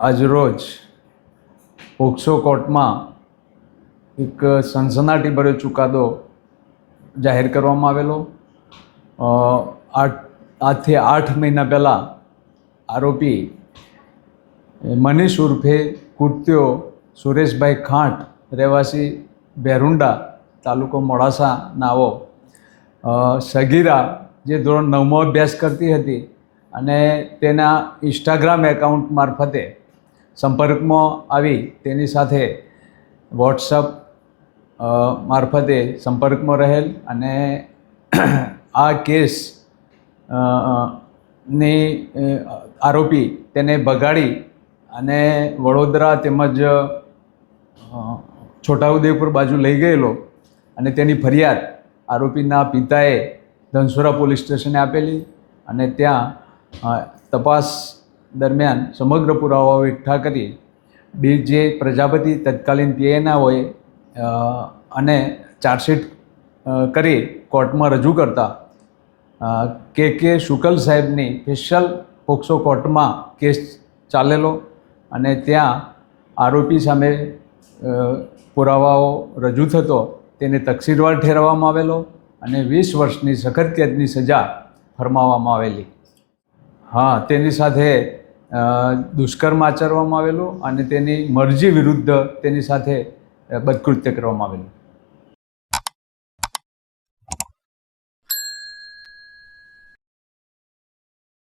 આજરોજ પોક્સો કોર્ટમાં એક સનસનાટીભર્યો ચુકાદો જાહેર કરવામાં આવેલો। આજથી 8 મહિના પહેલાં આરોપી મનીષ ઉર્ફે કુર્ત્યો સુરેશભાઈ ખાંટ રહેવાસી ભેરુંડા તાલુકો મોડાસાનાઓ સગીરા જે ધોરણ 9માં અભ્યાસ કરતી હતી અને તેના ઇન્સ્ટાગ્રામ એકાઉન્ટ મારફતે સંપર્કમાં આવી તેની સાથે વોટ્સઅપ મારફતે સંપર્કમાં રહેલ અને આ કેસ ની આરોપી તેને ભગાડી અને વડોદરા તેમજ છોટાઉદેપુર બાજુ લઈ ગયેલો અને તેની ફરિયાદ આરોપીના પિતાએ ધનસુરા પોલીસ સ્ટેશને આપેલી અને ત્યાં તપાસ દરમિયાન સમગ્ર પુરાવાઓ એકઠા કરી જે પ્રજાપતિ તત્કાલીન પીએના હોય અને ચાર્જશીટ કરી કોર્ટમાં રજૂ કરતા કે શુકલ સાહેબની સ્પેશિયલ પોક્સો કોર્ટમાં કેસ ચાલેલો અને ત્યાં આરોપી સામે પુરાવાઓ રજૂ થતો તેને તકસીરવાર ઠેરવવામાં આવેલો અને 20 વર્ષની સખત કેદની સજા ફરમાવવામાં આવેલી। હા, તેની સાથે દુષ્કર્મ આચરવામાં આવેલું અને તેની મરજી વિરુદ્ધ તેની સાથે બદકૃત્ય કરવામાં આવેલું।